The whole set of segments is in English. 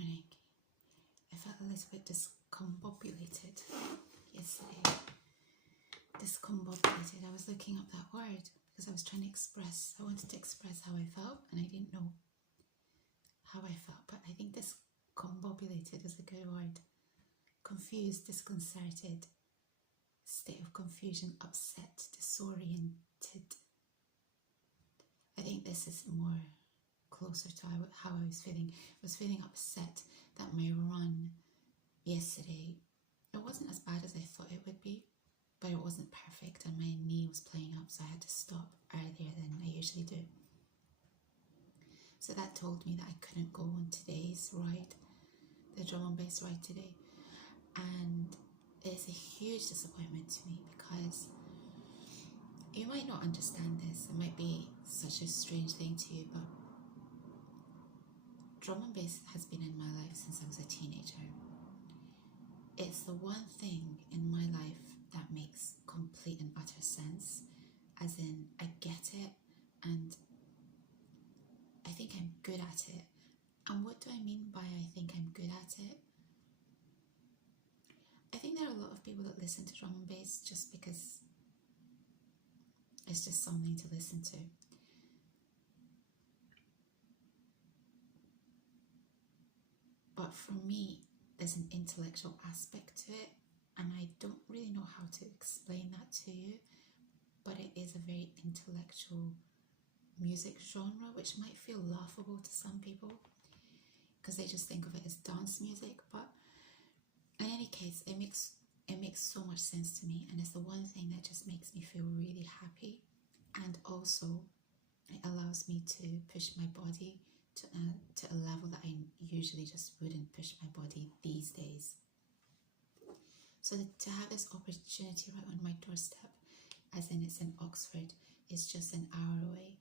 morning. I felt a little bit discombobulated yesterday. Discombobulated. I was looking up that word because I was trying to express. I wanted to express how I felt, and I didn't know how I felt. But I think discombobulated is a good word. Confused, disconcerted, state of confusion, upset, disoriented. I think this is more closer to how I was feeling. I was feeling upset that my run yesterday, it wasn't as bad as I thought it would be, but it wasn't perfect, and my knee was playing up, so I had to stop earlier than I usually do. So that told me that I couldn't go on today's ride, the drum and bass ride today, and it's a huge disappointment to me because you might not understand this. It might be such a strange thing to you, but drum and bass has been in my life since I was a teenager. It's the one thing in my life that makes complete and utter sense, as in I get it and I think I'm good at it. And what do I mean by I think I'm good at it? I think there are a lot of people that listen to drum and bass just because it's just something to listen to. But for me, there's an intellectual aspect to it, and I don't really know how to explain that to you, but it is a very intellectual music genre, which might feel laughable to some people because they just think of it as dance music. But in any case, it makes so much sense to me, and it's the one thing that just makes me feel really happy, and also it allows me to push my body to a level that I usually just wouldn't push my body these days. So to have this opportunity right on my doorstep, as in it's in Oxford, it's just an hour away,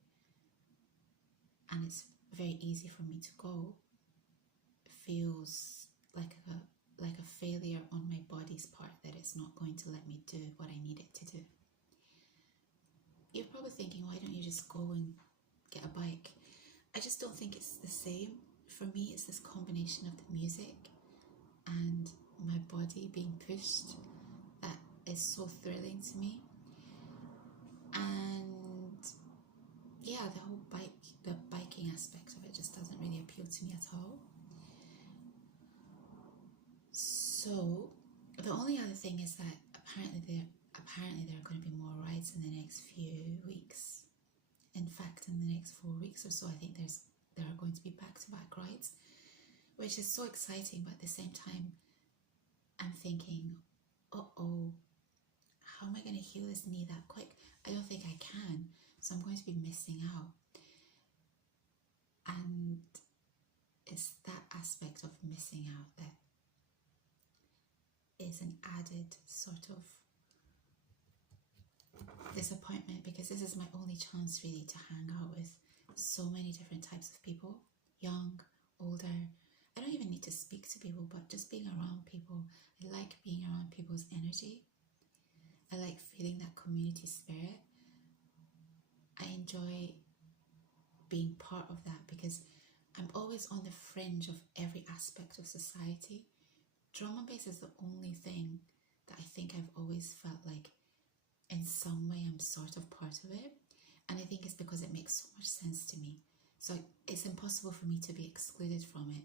and it's very easy for me to go, feels like a failure on my body's part that it's not going to let me do what I need it to do. You're probably thinking, why don't you just go and get a bike? I just don't think it's the same. For me, it's this combination of the music and my body being pushed that is so thrilling to me. And yeah, the biking aspect of it just doesn't really appeal to me at all. So the only other thing is that apparently there are going to be more rides in the next few weeks. In fact, in the next 4 weeks or so, I think there are going to be back-to-back rides, which is so exciting. But at the same time, I'm thinking, uh-oh, how am I going to heal this knee that quick? I don't think I can, so I'm going to be missing out. And it's that aspect of missing out that is an added sort of disappointment, because this is my only chance really to hang out with so many different types of people, young, older. I don't even need to speak to people, but just being around people. I like being around people's energy. I like feeling that community spirit. I enjoy being part of that because I'm always on the fringe of every aspect of society. Drum and bass is the only thing that I think I've always felt like in some way I'm sort of part of it, and I think it's because it makes so much sense to me. So it's impossible for me to be excluded from it,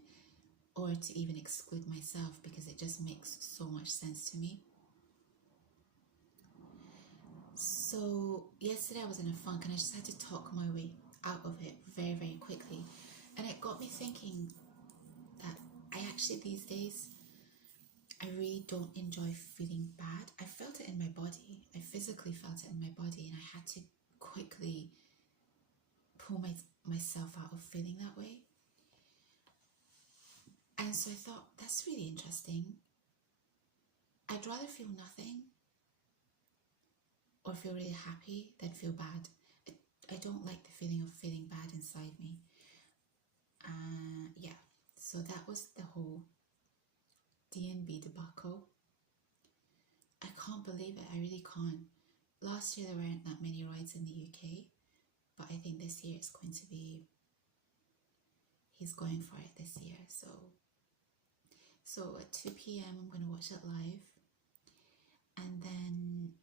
or to even exclude myself, because it just makes so much sense to me. So yesterday I was in a funk and I just had to talk my way out of it very, very quickly, and it got me thinking that I actually these days I really don't enjoy feeling bad. I felt it in my body. I physically felt it in my body, and I had to quickly pull myself out of feeling that way. And so I thought, that's really interesting. I'd rather feel nothing or feel really happy than feel bad. I don't like the feeling of feeling bad inside me. Yeah, so that was the whole DNB debacle. I can't believe it, I really can't. Last year there weren't that many rides in the UK, but I think this year it's going to be, he's going for it this year, so So at 2 p.m. I'm going to watch it live, and then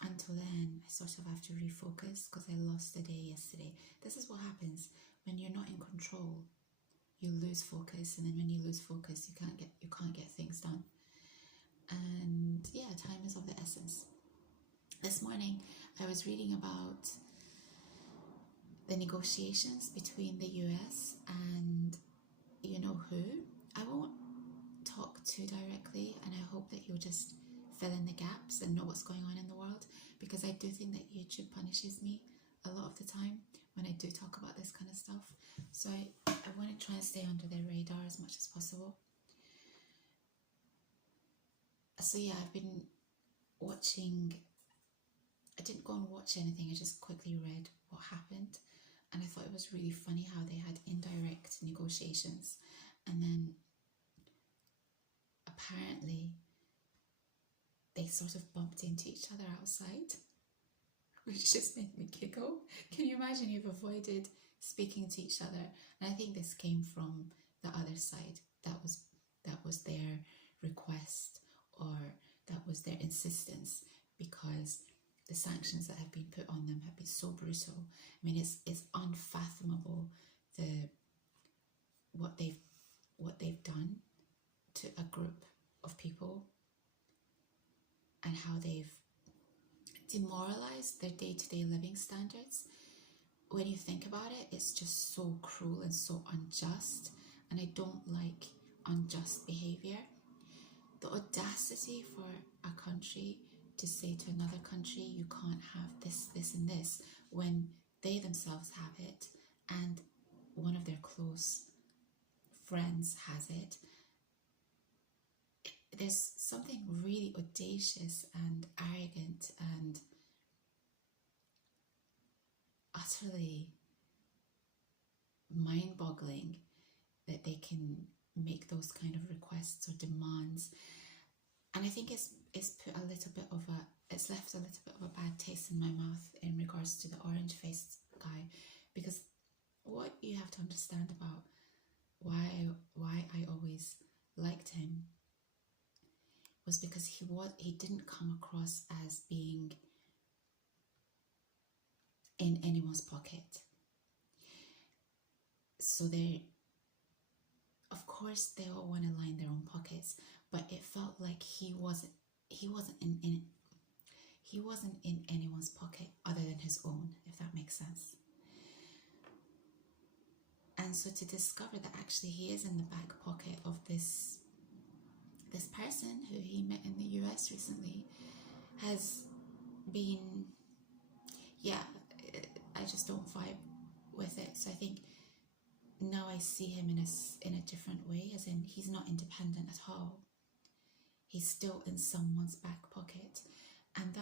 until then I sort of have to refocus because I lost the day yesterday. This is what happens when you're not in control. You lose focus, and then when you lose focus, you can't get things done. And yeah, time is of the essence. This morning I was reading about the negotiations between the US and you know who. I won't talk too directly, and I hope that you'll just fill in the gaps and know what's going on in the world, because I do think that YouTube punishes me a lot of the time when I do talk about this kind of stuff. So I want to try and stay under their radar as much as possible. So yeah, I've been watching. I didn't go and watch anything, I just quickly read what happened, and I thought it was really funny how they had indirect negotiations, and then apparently they sort of bumped into each other outside, which just made me giggle. Can you imagine you've avoided speaking to each other? And I think this came from the other side. That was their request, or that was their insistence, because the sanctions that have been put on them have been so brutal. I mean, it's unfathomable what they've done to a group of people, and how they've demoralized their day-to-day living standards. When you think about it, it's just so cruel and so unjust, and I don't like unjust behavior. The audacity for a country to say to another country, you can't have this, this, and this, when they themselves have it, and one of their close friends has it. There's something really audacious and arrogant and utterly mind-boggling that they can make those kind of requests or demands. And I think it's left a little bit of a bad taste in my mouth in regards to the orange-faced guy, because what you have to understand about why I always liked him was because he didn't come across as being in anyone's pocket. So of course they all want to line their own pockets, but it felt like he wasn't in anyone's pocket other than his own, if that makes sense. And so to discover that actually he is in the back pocket of this person who he met in the US recently has been, yeah, I just don't vibe with it. So I think now I see him in a different way, as in he's not independent at all. He's still in someone's back pocket. And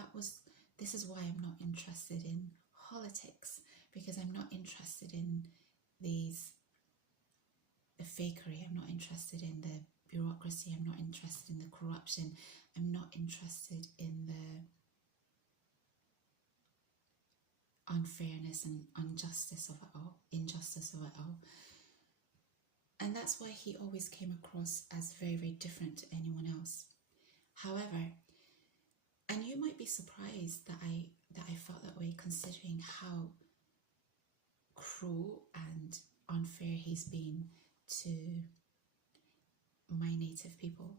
this is why I'm not interested in politics, because I'm not interested in the fakery. I'm not interested in the bureaucracy. I'm not interested in the corruption. I'm not interested in the unfairness and injustice of it all. And that's why he always came across as very, very different to anyone else. However, and you might be surprised that I felt that way, considering how cruel and unfair he's been to my native people,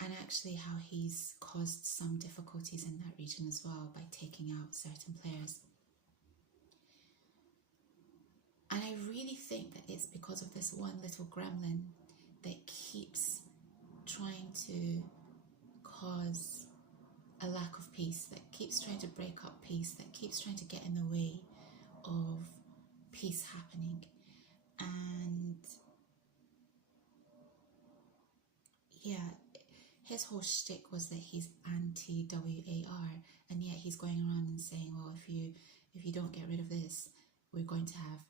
and actually how he's caused some difficulties in that region as well by taking out certain players. And I really think that it's because of this one little gremlin that keeps trying to cause a lack of peace, that keeps trying to break up peace, that keeps trying to get in the way of peace happening. And yeah, his whole shtick was that he's anti-WAR, and yet he's going around and saying, well, if you don't get rid of this, we're going to have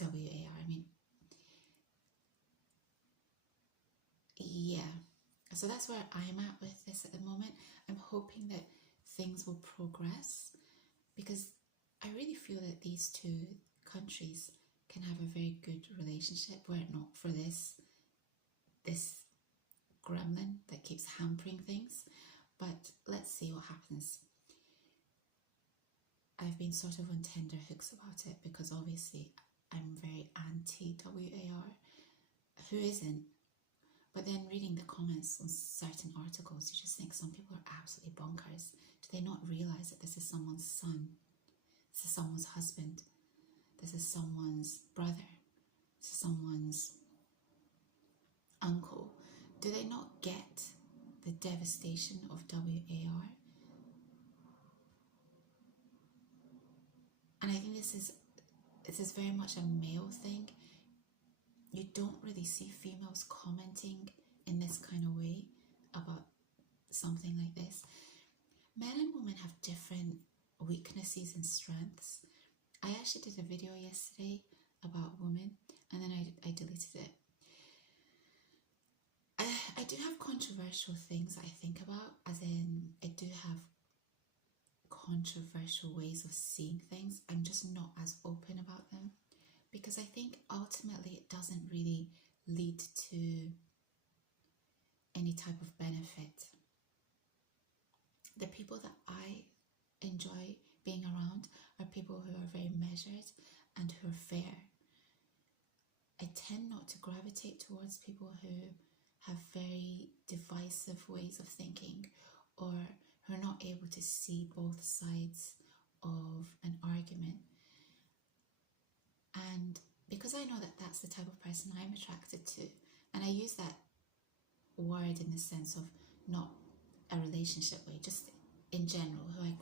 WAR. I mean, yeah. So that's where I'm at with this at the moment. I'm hoping that things will progress, because I really feel that these two countries can have a very good relationship were it not for this gremlin that keeps hampering things. But let's see what happens. I've been sort of on tender hooks about it because obviously I'm very anti-WAR. Who isn't? But then reading the comments on certain articles, you just think some people are absolutely bonkers. Do they not realise that this is someone's son? This is someone's husband? This is someone's brother? This is someone's uncle? Do they not get the devastation of WAR? And I think this is very much a male thing. You don't really see females commenting in this kind of way about something like this. Men and women have different weaknesses and strengths. I actually did a video yesterday about women, and then I deleted it. I do have controversial things I think about, as in I do have controversial ways of seeing things. I'm just not as open about them because I think ultimately it doesn't really lead to any type of benefit. The people that I enjoy being around are people who are very measured and who are fair. I tend not to gravitate towards people who have very divisive ways of thinking or who are not able to see both sides of an argument. And because I know that that's the type of person I'm attracted to, and I use that word in the sense of not a relationship way, just in general, who I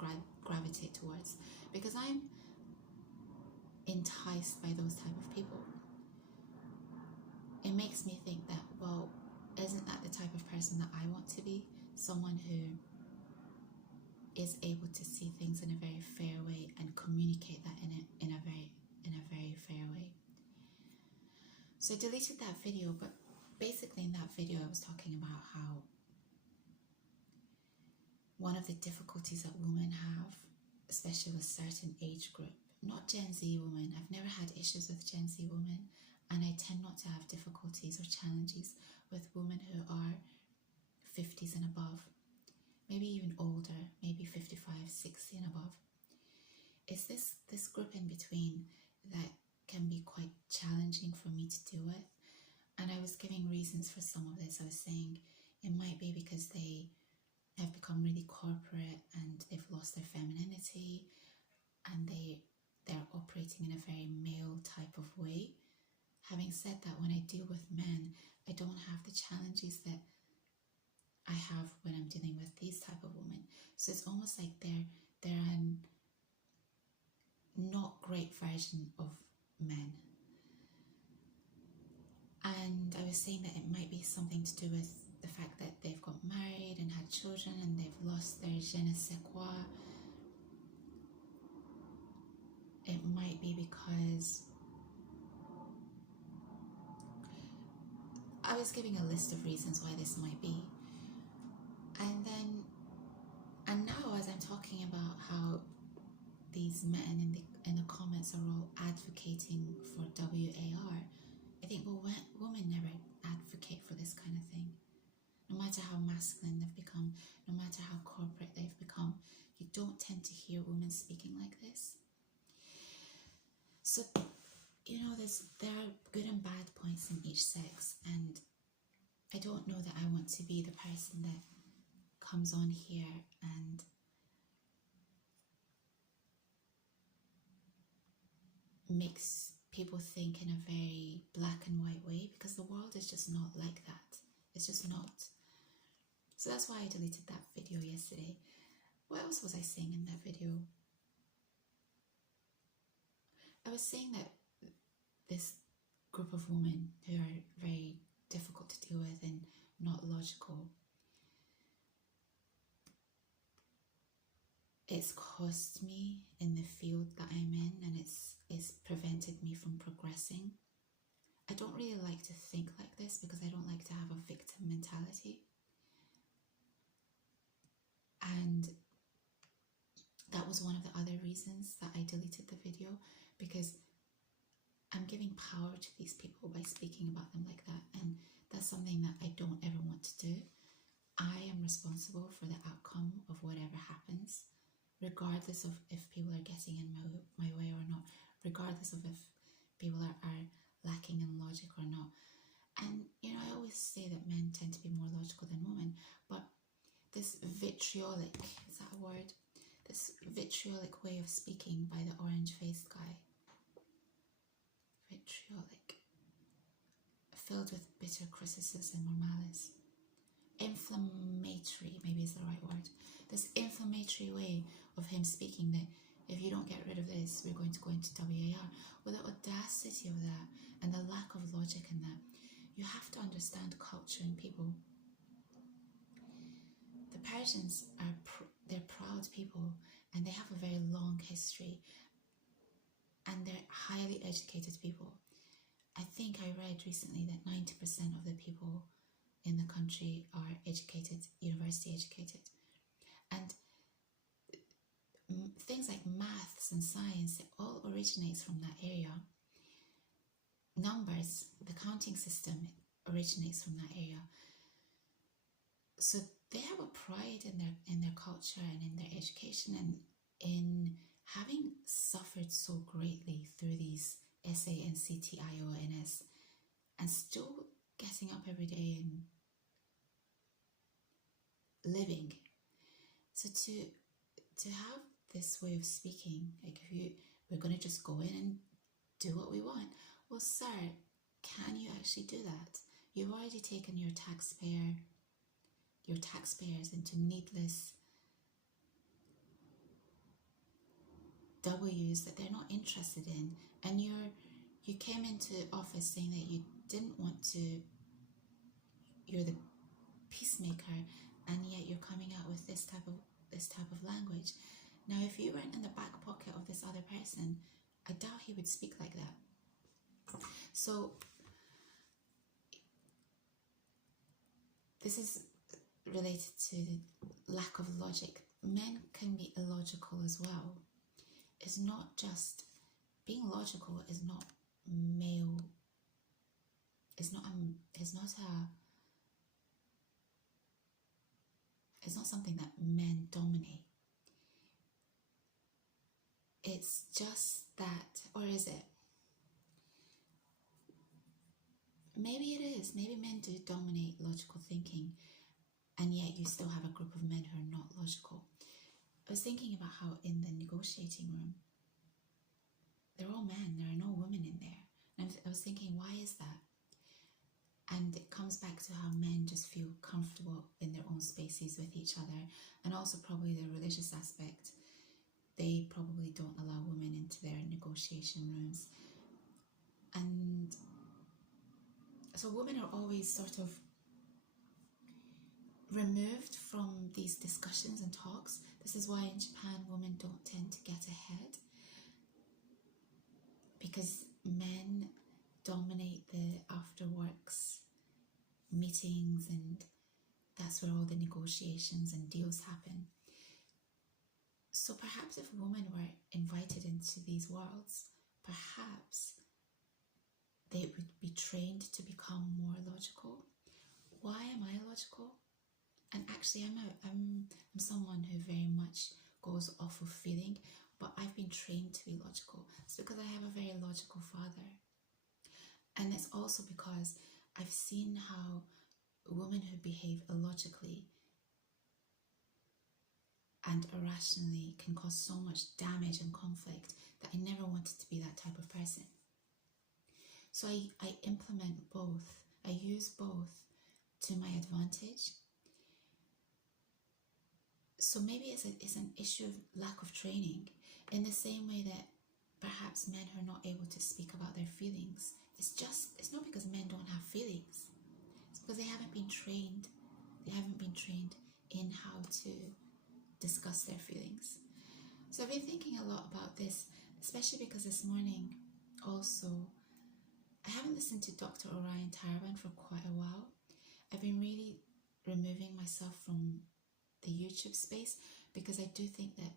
gravitate towards, because I'm enticed by those type of people. It makes me think that, well, isn't that the type of person that I want to be? Someone who is able to see things in a very fair way and communicate that in a very fair way. So I deleted that video, but basically in that video I was talking about how one of the difficulties that women have, especially with certain age group, not Gen Z women, I've never had issues with Gen Z women, and I tend not to have difficulties or challenges with women who are 50s and above, maybe even older, maybe 55, 60 and above. It's this group in between that can be quite challenging for me to deal with. And I was giving reasons for some of this. I was saying it might be because they have become really corporate and they've lost their femininity and they're operating in a very male type of way. Having said that, when I deal with men, I don't have the challenges that I have when I'm dealing with these type of women. So it's almost like they're an not great version of men. And I was saying that it might be something to do with the fact that they've got married and had children and they've lost their je ne sais quoi. It might be because I was giving a list of reasons why this might be. And now as I'm talking about how these men in the comments are all advocating for WAR, I think, well, women never advocate for this kind of thing. No matter how masculine they've become, no matter how corporate they've become, you don't tend to hear women speaking like this. So, you know, there are good and bad points in each sex, and I don't know that I want to be the person that comes on here and makes people think in a very black and white way, because the world is just not like that. It's just not. So that's why I deleted that video yesterday. What else was I saying in that video? I was saying that this group of women who are very difficult to deal with and not logical, it's cost me in the field that I'm in, and it's prevented me from progressing. I don't really like to think like this because I don't like to have a victim mentality. And that was one of the other reasons that I deleted the video, because I'm giving power to these people by speaking about them like that, and that's something that I don't ever want to do. I am responsible for the outcome of whatever happens, regardless of if people are getting in my way or not, regardless of if people are lacking in logic or not. And, you know, I always say that men tend to be more logical than women, but this vitriolic, is that a word? This vitriolic way of speaking by the orange-faced guy, vitriolic, filled with bitter criticism or malice, inflammatory, maybe is the right word, this inflammatory way of him speaking that if you don't get rid of this, we're going to go into WAR. Well, the audacity of that and the lack of logic in that. You have to understand culture and people. The Persians they're proud people, and they have a very long history, and they're highly educated people. I think I read recently that 90% of the people in the country are educated, university educated. And things like maths and science, it all originates from that area. Numbers, the counting system originates from that area. So they have a pride in their culture and in their education, and in having suffered so greatly through these SANCT IONS, and still getting up every day and living. So to have this way of speaking, like we're going to just go in and do what we want. Well, sir, can you actually do that? You've already taken your taxpayers into needless W's that they're not interested in, and you came into office saying that you didn't want to, you're the peacemaker, and yet you're coming out with this type of language. Now, if you weren't in the back pocket of this other person, I doubt he would speak like that. So this is related to the lack of logic. Men can be illogical as well. It's not just being logical is not male. It's not something that men dominate. It's just that, or is it? Maybe it is. Maybe men do dominate logical thinking, and yet you still have a group of men who are not logical. I was thinking about how in the negotiating room, they're all men, there are no women in there. And I was thinking, why is that? And it comes back to how men just feel comfortable in their own spaces with each other, and also probably the religious aspect. They probably don't allow women into their negotiation rooms. And so women are always sort of removed from these discussions and talks. This is why in Japan women don't tend to get ahead, because men dominate the after-works meetings, and that's where all the negotiations and deals happen. So perhaps if women were invited into these worlds, perhaps they would be trained to become more logical. Why am I logical? And actually I'm someone who very much goes off of feeling, but I've been trained to be logical. It's because I have a very logical father. And it's also because I've seen how women who behave illogically and irrationally can cause so much damage and conflict that I never wanted to be that type of person. So I implement both. I use both to my advantage. So maybe it's an issue of lack of training, in the same way that perhaps men who are not able to speak about their feelings, it's not because men don't have feelings. It's because they haven't been trained. They haven't been trained in how to discuss their feelings. So I've been thinking a lot about this, especially because this morning also, I haven't listened to Dr. Orion Taraban for quite a while. I've been really removing myself from the YouTube space, because I do think that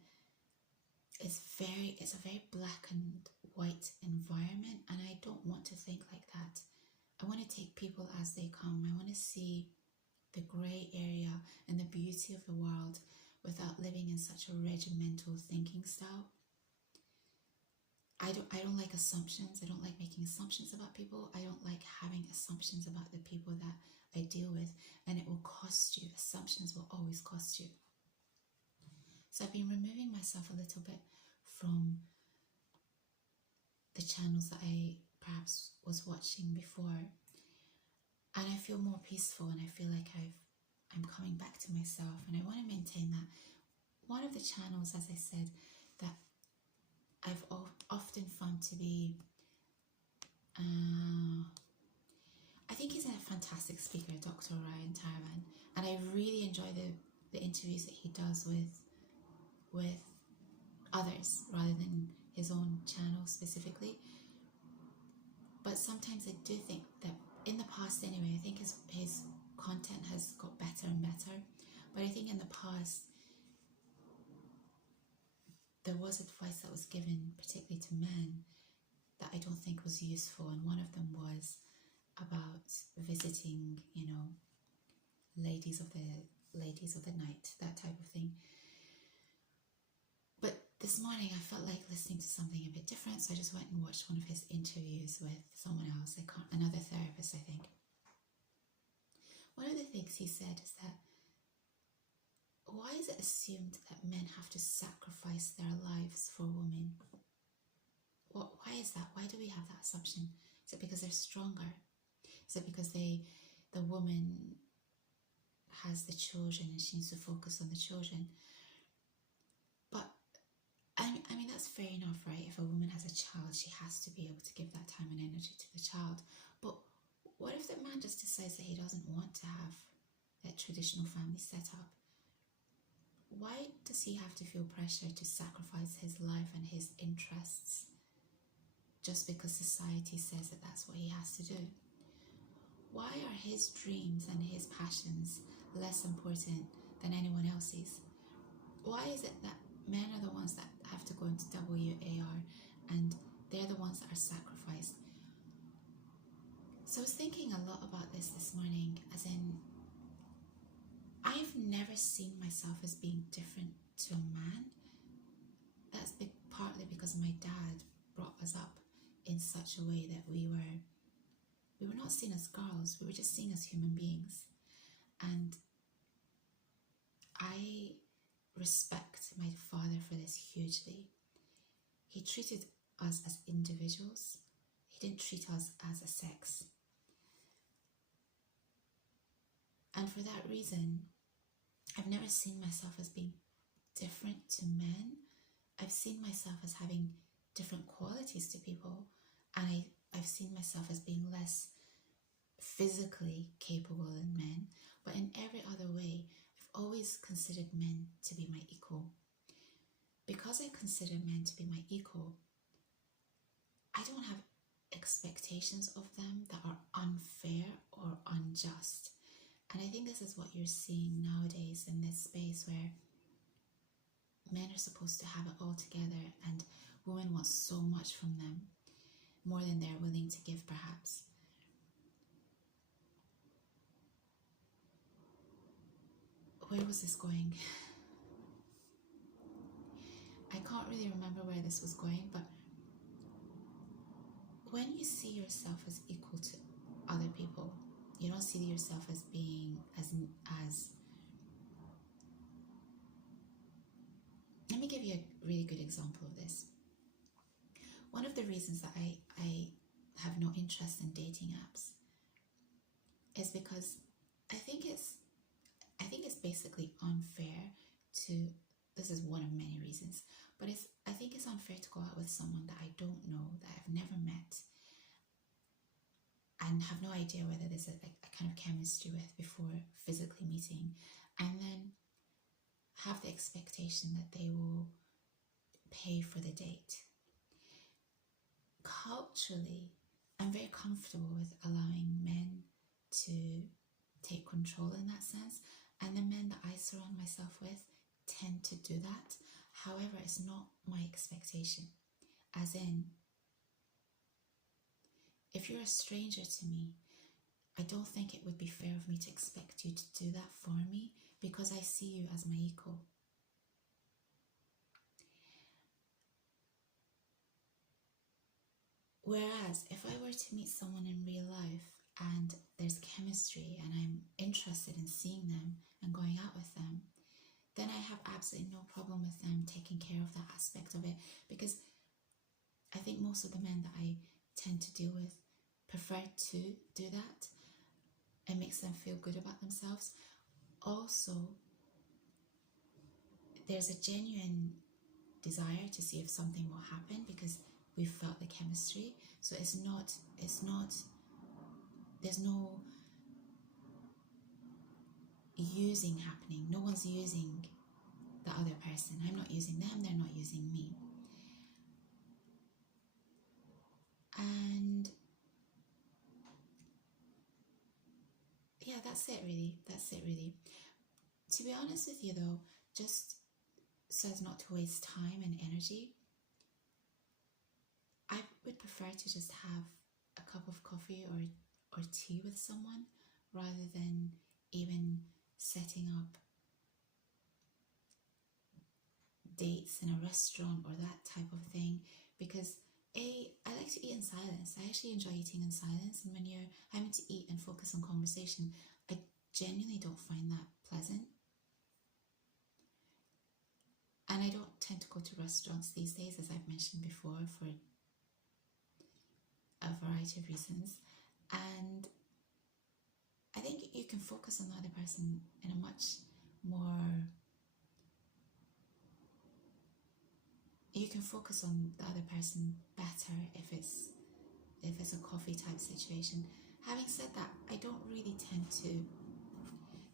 it's a very black and white environment, and I don't want to think like that. I want to take people as they come. I want to see the grey area and the beauty of the world without living in such a regimental thinking style. I don't like assumptions. I don't like making assumptions about people. I don't like having assumptions about the people that I deal with, and it will cost you. Assumptions will always cost you. So I've been removing myself a little bit from the channels that I perhaps was watching before, and I feel more peaceful, and I feel like I'm coming back to myself, and I want to maintain that. One of the channels, as I said, that I've often found to be, I think he's a fantastic speaker, Dr. Ryan Taravan, and I really enjoy the interviews that he does with others rather than his own channel specifically. But sometimes I do think that in the past anyway, I think his content has got better and better, but I think in the past there was advice that was given, particularly to men, that I don't think was useful, and one of them was about visiting, ladies of the night, that type of thing. But this morning I felt like listening to something a bit different, so I just went and watched one of his interviews with someone else, another therapist, I think. One of the things he said is that, why is it assumed that men have to sacrifice their lives for women? Why is that? Why do we have that assumption? Is it because they're stronger? Is it because the woman has the children and she needs to focus on the children? But I mean, that's fair enough, right? If a woman has a child, she has to be able to give that time and energy to the child. But what if the man just decides that he doesn't want to have that traditional family setup? Why does he have to feel pressure to sacrifice his life and his interests just because society says that that's what he has to do? Why are his dreams and his passions less important than anyone else's? Why is it that men are the ones that have to go into WAR and they're the ones that are sacrificed? So I was thinking a lot about this morning, as in, I've never seen myself as being different to a man. That's partly because my dad brought us up in such a way that we were not seen as girls, we were just seen as human beings. And I respect my father for this hugely. He treated us as individuals. He didn't treat us as a sex. And for that reason, I've never seen myself as being different to men. I've seen myself as having different qualities to people, and I've seen myself as being less physically capable than men, but in every other way, I've always considered men to be my equal. Because I consider men to be my equal, I don't have expectations of them that are unfair or unjust. And I think this is what you're seeing nowadays in this space, where men are supposed to have it all together and women want so much from them, more than they're willing to give perhaps. Where was this going? I can't really remember where this was going, but when you see yourself as equal to other people, you don't see yourself as being as let me give you a really good example of this. One of the reasons that I have no interest in dating apps is because I think it's basically unfair to, this is one of many reasons, but I think it's unfair to go out with someone that I don't know, that I've never met, and have no idea whether there's a kind of chemistry with before physically meeting, and then have the expectation that they will pay for the date. Culturally, I'm very comfortable with allowing men to take control in that sense, and the men that I surround myself with tend to do that. However, it's not my expectation. As in, if you're a stranger to me, I don't think it would be fair of me to expect you to do that for me because I see you as my equal. Whereas if I were to meet someone in real life and there's chemistry and I'm interested in seeing them and going out with them, then I have absolutely no problem with them taking care of that aspect of it, because I think most of the men that I tend to deal with prefer to do that. It makes them feel good about themselves. Also, there's a genuine desire to see if something will happen because we felt the chemistry. So it's not, there's no using happening. No one's using the other person. I'm not using them, they're not using me. And yeah, that's it really. To be honest with you though, just so as not to waste time and energy, I would prefer to just have a cup of coffee or tea with someone rather than even setting up dates in a restaurant or that type of thing, because I like to eat in silence. I actually enjoy eating in silence, and when you're having to eat and focus on conversation, I genuinely don't find that pleasant. And I don't tend to go to restaurants these days, as I've mentioned before, for a variety of reasons. And I think you can focus on the other person in a much more, you can focus on the other person better if it's a coffee type situation. Having said that, I don't really tend to,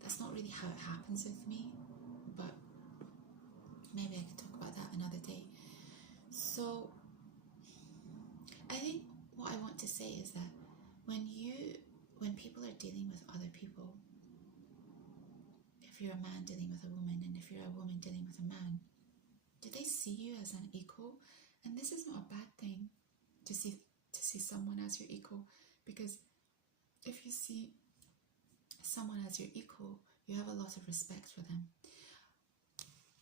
that's not really how it happens with me, but maybe I could talk about that another day. So I think what I want to say is that when people are dealing with other people, if you're a man dealing with a woman and if you're a woman dealing with a man, do they see you as an equal? And this is not a bad thing, to see someone as your equal, because if you see someone as your equal, you have a lot of respect for them.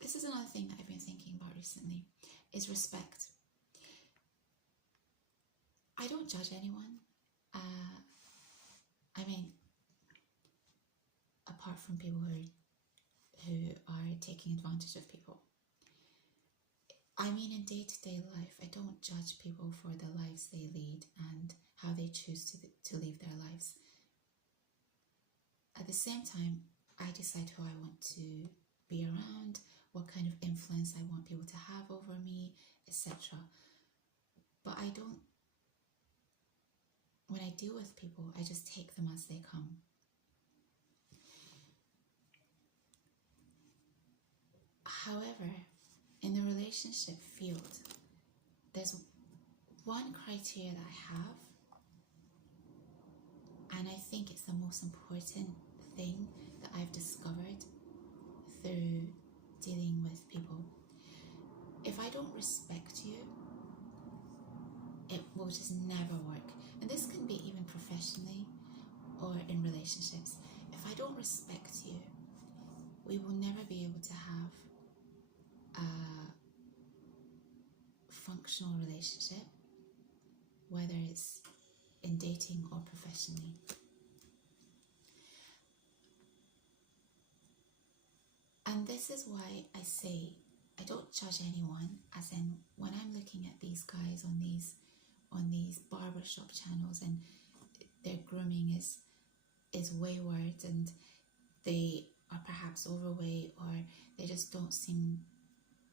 This is another thing that I've been thinking about recently, is respect. I don't judge anyone. I mean, apart from people who are taking advantage of people. I mean, in day-to-day life, I don't judge people for the lives they lead and how they choose to live their lives. At the same time, I decide who I want to be around, what kind of influence I want people to have over me, etc. But I don't, when I deal with people, I just take them as they come. However, in the relationship field, there's one criteria that I have, and I think it's the most important thing that I've discovered through dealing with people. If I don't respect you, it will just never work. And this can be even professionally or in relationships. If I don't respect you, we will never be able to have a functional relationship, whether it's in dating or professionally. And this is why I say I don't judge anyone, as in when I'm looking at these guys on these barbershop channels and their grooming is wayward and they are perhaps overweight or they just don't seem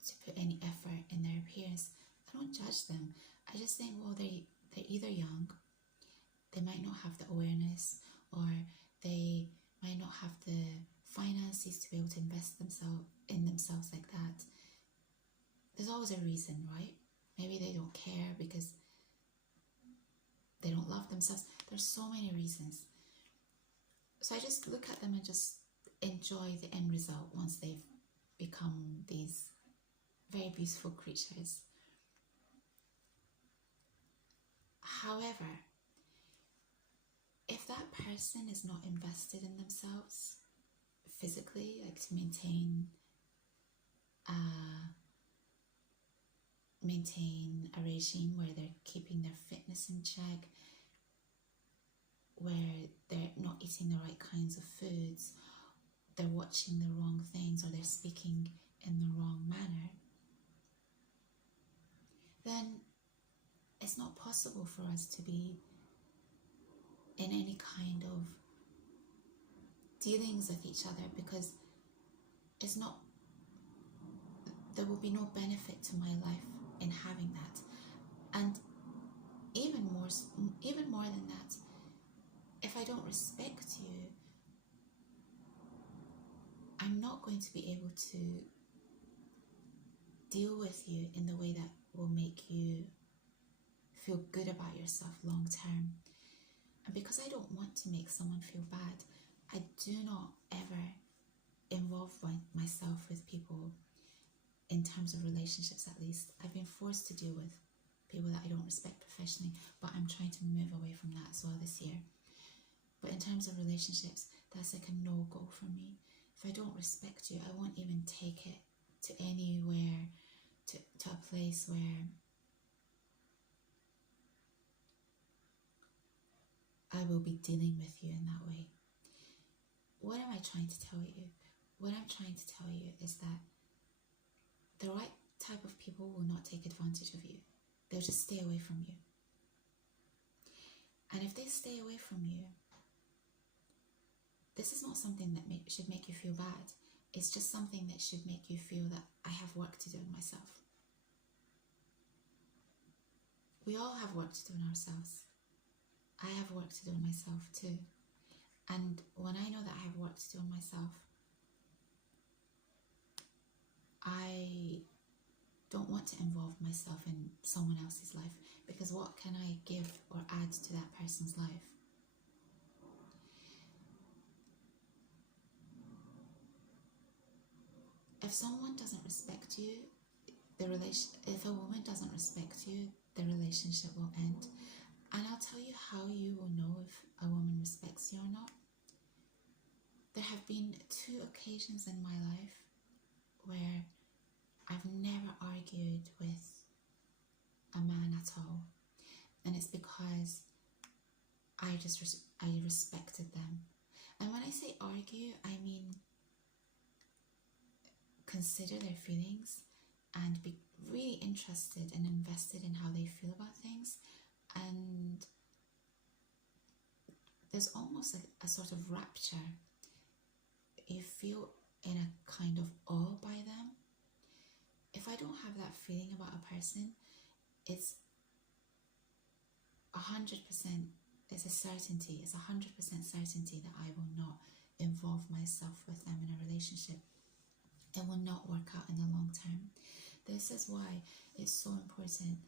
to put any effort in their appearance, I don't judge them. I just think, well, they're either young, they might not have the awareness, or they might not have the finances to be able to invest in themselves like that. There's always a reason, right? Maybe they don't care because they don't love themselves. There's so many reasons. So I just look at them and just enjoy the end result once they've become these very beautiful creatures. However, if that person is not invested in themselves physically, like to maintain a regime where they're keeping their fitness in check, where they're not eating the right kinds of foods, they're watching the wrong things, or they're speaking in the wrong manner, then it's not possible for us to be in any kind of dealings with each other, because it's not, there will be no benefit to my life in having that. And even more than that, if I don't respect you, I'm not going to be able to deal with you in the way that will make you feel good about yourself long term. And because I don't want to make someone feel bad, I do not ever involve myself with people, in terms of relationships at least. I've been forced to deal with people that I don't respect professionally, but I'm trying to move away from that as well this year. But in terms of relationships, that's like a no-go for me. If I don't respect you, I won't even take it to anywhere, to a place where I will be dealing with you in that way. What am I trying to tell you? What I'm trying to tell you is that the right type of people will not take advantage of you. They'll just stay away from you. And if they stay away from you, this is not something that should make you feel bad. It's just something that should make you feel that I have work to do on myself. We all have work to do on ourselves. I have work to do on myself too. And when I know that I have work to do on myself, I don't want to involve myself in someone else's life, because what can I give or add to that person's life? If someone doesn't respect you, if a woman doesn't respect you, the relationship will end. And I'll tell you how you will know if a woman respects you or not. There have been 2 occasions in my life where I've never argued with a man at all, and it's because I respected them. And when I say argue, I mean consider their feelings and be really interested and invested in how they feel about things. And there's almost a sort of rapture. You feel in a kind of awe by them. If I don't have that feeling about a person, it's 100%, it's a certainty, it's 100% certainty that I will not involve myself with them in a relationship. It will not work out in the long term. This is why it's so important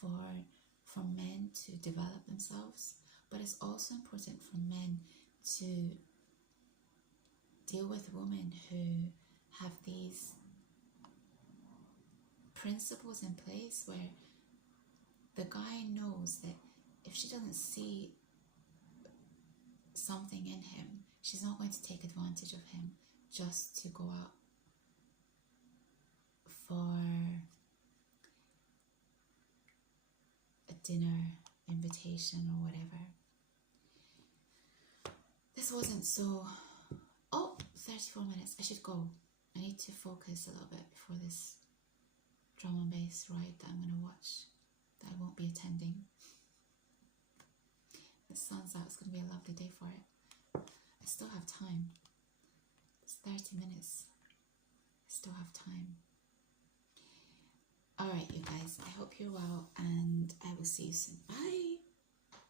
for men to develop themselves, but it's also important for men to deal with women who have these principles in place where the guy knows that if she doesn't see something in him, she's not going to take advantage of him just to go out for a dinner invitation or whatever. This wasn't so... Oh, 34 minutes. I should go. I need to focus a little bit before this drum and bass ride that I'm going to watch, that I won't be attending. The sun's out. It's going to be a lovely day for it. I still have time. It's 30 minutes. I still have time. Alright, you guys. I hope you're well, and I will see you soon. Bye!